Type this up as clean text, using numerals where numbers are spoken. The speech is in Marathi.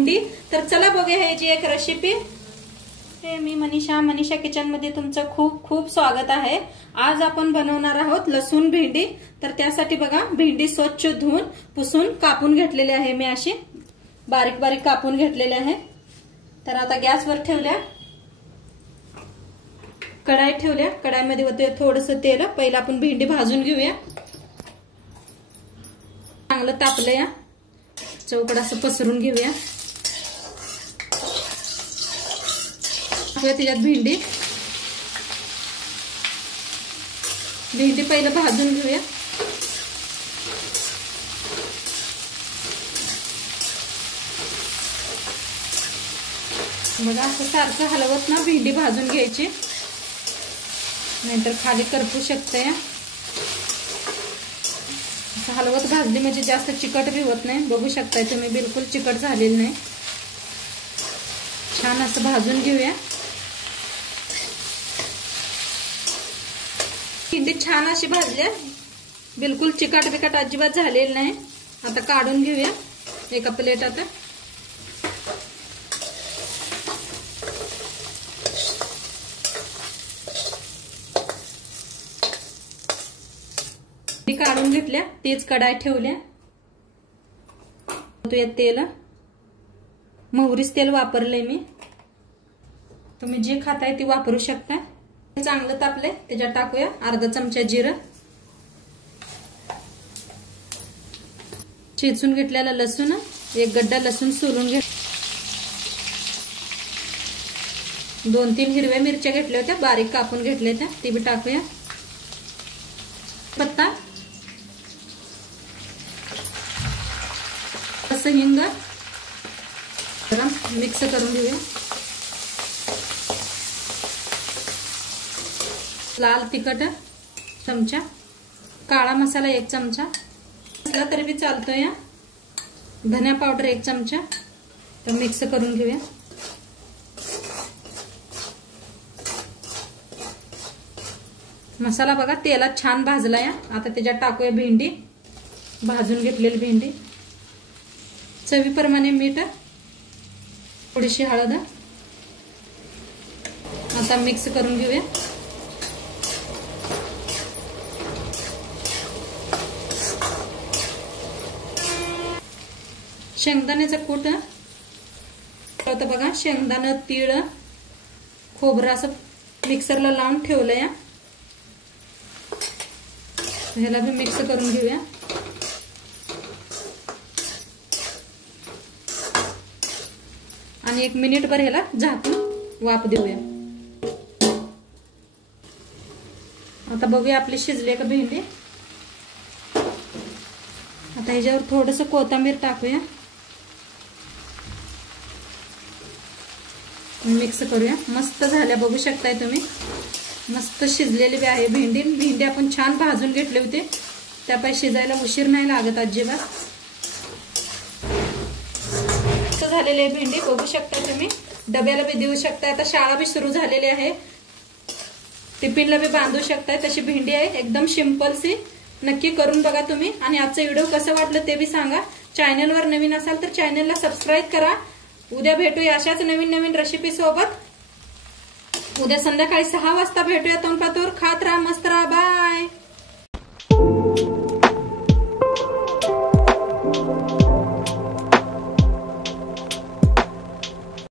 भेंडी। तर चला बघूया ह्याची एक रेसिपी। मी मनीषा किचन मध्ये तुमचं खूप खूप स्वागत आहे। आज आपण बनवणार आहोत लसूण भेंडी। तर त्यासाठी बघा भेंडी स्वच्छ धुवून पुसून कापून घेतलेली आहे। मी अशी बारीक बारीक कापून घेतलेले आहे। तर आता गॅसवर ठेवल्या, कढाई ठेवल्या, कढाईमध्ये होते थोडंसं तेल। पहिला आपण भेंडी भाजून घेऊया। चांगलं तापलं या, चौकड असं पसरून घेऊया। त्याच्यात भेंडी पहिलं भाजून घेऊया। बघा असं सारखं हलवत ना भेंडी भाजून घ्यायची, नाहीतर खाली करपू शकते। असं हलवत भाजली म्हणजे जास्त चिकट भी होत नाही। बघू शकताय तुम्ही, बिलकुल चिकट झालेली नाही। छान असं भाजून घेऊया। भेंडी छान अशी भाजल्या, बिलकुल चिकट बिकट अजिबात झालेली नाही। आता काढून घेऊया एका प्लेटात। काढून घेतल्या, तेच कढाई ठेवल्या। तेल मोहरीच तेल वापरलंय मी, तुम्ही जे खाताय ते वापरू शकता। चांगलं तापलंय, त्याच्यात टाकूया अर्धा चमचा जिरं, चेचून घेतलेला लसूण, एक गड्डा लसूण सोलून घे, 2-3 हिरव्या मिरच्या घेतल्या होत्या बारीक कापून घेतल्या होत्या, ते बी टाकूया। पत्ता, हिंग, मिक्स करून घेऊया। लाल तिखट चमचा, काळा मसाला 1 चमचा, असला तरी बी चालतोय। धनिया पावडर 1 चमचा, तर मिक्स करून घेऊया। मसाला बघा तेलात छान भाजला या। आता त्याच्यात टाकूया भेंडी, भाजून घेतलेली भेंडी, चवीप्रमाणे मीठ, थोडीशी हळद। आता मिक्स करून घेऊया। शेंगदाण्याचं कूट आता बघा, शेंगदाणा, तीळ, खोबरं असं मिक्सरला लावून ठेवलंय। ह्याला भी मिक्स करून घेऊया। आणि 1 मिनिटभर ह्याला झाकून वाफ देऊया। आता बघूया आपली शिजली का भेंडी। आता ह्याच्यावर थोडंसं कोथिंबीर टाकूया, मिक्स करूया। मस्त झाल्या, बघू शकताय तुम्ही, मस्त शिजलेली बी आहे भेंडी। भेंडी आपण छान भाजून घेतले होते, त्यापाई शिजायला उशीर नाही लागत अजिबात। झालेली आहे भेंडी, बघू शकता तुम्ही, डब्याला बी देऊ शकता। आता शाळा बी सुरू झालेली आहे, टिफिनला बी बांधू शकताय, तशी भेंडी आहे। एकदम सिंपल सी, नक्की करून बघा तुम्ही। आणि आजचा व्हिडिओ कसं वाटलं ते बी सांगा। चॅनलवर नवीन असाल तर चॅनलला सबस्क्राईब करा। उद्या भेटूया अशाच नवीन नवीन रेसिपी सोबत। उद्या संध्याकाळी 6 वाजता भेटूया। तोंडपातोर खात राहा, मस्त राहा, बाय।